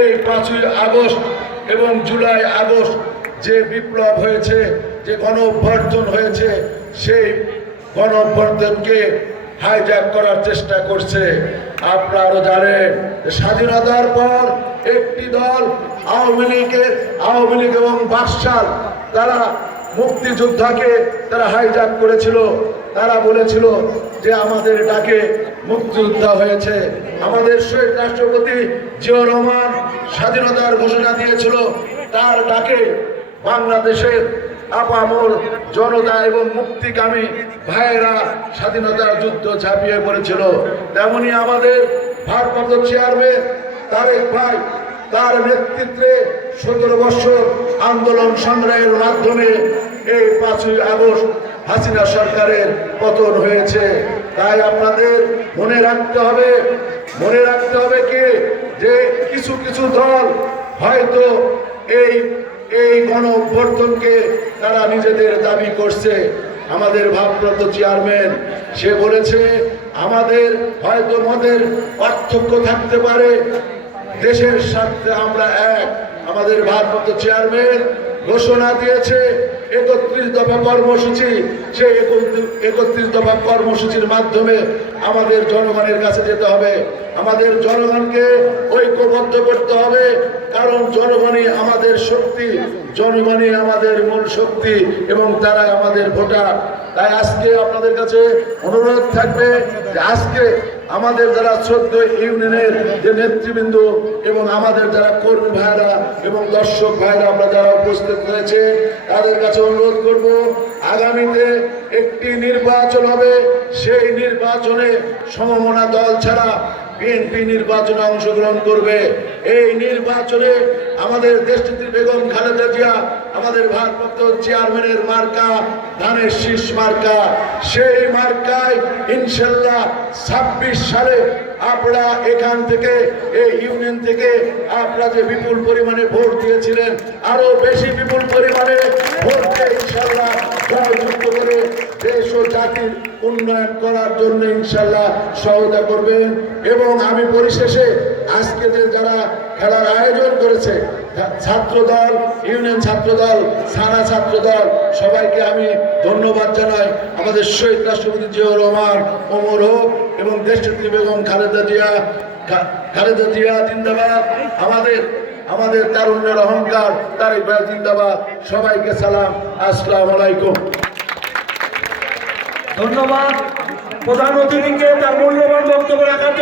এই পাঁচই আগস্ট এবং জুলাই আগস্ট যে বিপ্লব হয়েছে, যে গণ অভ্যর্থন হয়েছে, সেই গণ অভ্যর্থনকে হাইজ্যাক করার চেষ্টা করছে। আপনারা জানেন স্বাধীনতার পর একটি দল আওয়ামী লীগের, আওয়ামী লীগ এবং বাকশাল, তারা মুক্তিযোদ্ধাকে তারা হাইজ্যাক করেছিল, তারা বলেছিল যে আমাদের ডাকে মুক্তিযোদ্ধা হয়েছে। আমাদের শহীদ রাষ্ট্রপতি জিয়াউর রহমান স্বাধীনতার ঘোষণা দিয়েছিল, তার ডাকে বাংলাদেশের আপামর জনতা এবং মুক্তিকামী ভাইয়েরা স্বাধীনতার যুদ্ধ ঝাঁপিয়ে পড়েছিল। তেমনি আমাদের ভারপ্রাপ্ত চেয়ারম্যান তারেক ভাই তার নেতৃত্বে সতেরো বছর আন্দোলন সংগ্রামের মাধ্যমে এই পাঁচই আগস্ট হাসিনা সরকারের পতন হয়েছে। তাই আপনাদের মনে রাখতে হবে, মনে রাখতে হবে কি? যে কিছু কিছু দল হয়তো এই এই গণ অভ্যর্থনকে তারা নিজেদের দাবি করছে। আমাদের ভাবপ্রত চেয়ারম্যান, সে বলেছে, আমাদের হয়তো মদের পার্থক্য থাকতে পারে দেশের স্বার্থে আমরা এক। আমাদের ভারপ্রাপ্ত চেয়ারম্যান ঘোষণা দিয়েছে, একত্রিশ দফা কর্মসূচি। সেই একত্রিশ দফা কর্মসূচির মাধ্যমে আমাদের জনগণের কাছে যেতে হবে। আমাদের জনগণকে ঐক্যবদ্ধ করতে হবে, কারণ জনগণই আমাদের শক্তি, জনগণই আমাদের মূল শক্তি এবং তারা আমাদের ভোটার। তাই আজকে আপনাদের কাছে অনুরোধ থাকবে যে আজকে আমাদের যারা চোদ্দ ইউনিয়নের যে নেতৃবৃন্দ এবং আমাদের যারা কর্মী ভাইরা এবং দর্শক ভাইরা আমরা যারা উপস্থিত রয়েছে, তাদের কাছে অনুরোধ করব, আগামীতে একটি নির্বাচন হবে। সেই নির্বাচনে সমমনা দল ছাড়া বিএনপি নির্বাচনে অংশগ্রহণ করবে। এই নির্বাচনে আমাদের দেশনেত্রী বেগম খালেদা জিয়া, আমাদের ভারপ্রাপ্ত চেয়ারম্যানের মার্কা, ধানের শীষ মার্কা, সেই মার্কায় ইনশাল্লাহ ছাব্বিশ সালে আপনারা এখান থেকে, এই ইউনিয়ন থেকে আপনারা যে বিপুল পরিমাণে ভোট দিয়েছিলেন আরও বেশি বিপুল পরিমাণে ভোট ইনশাল্লাহ জয়যুক্ত করে দেশ ও জাতির উন্নয়ন করার জন্য ইনশাল্লাহ সহায়তা করবেন। এবং আমি পরিশেষে আজকে যে যারা খেলার আয়োজন করেছে। ছাত্র দল ইউনিয়ন ছাত্র দল সানা ছাত্র দল সবাইকে আমি ধন্যবাদ জানাই। আমাদের শহীদ রাষ্ট্রপতি জিয়াউর রহমান, ওমর হোক এবং দেশনেত্রী বেগম খালেদা জিয়া খালেদা জিয়া জিন্দাবাদ। আমাদের আমাদের তারুণ্যের অহংকার ভাই জিন্দাবাদ। সবাইকে সালাম, আসসালামু আলাইকুম। ধন্যবাদ। প্রধান অতিথিকে তার মূল্যবান বক্তব্য রাখার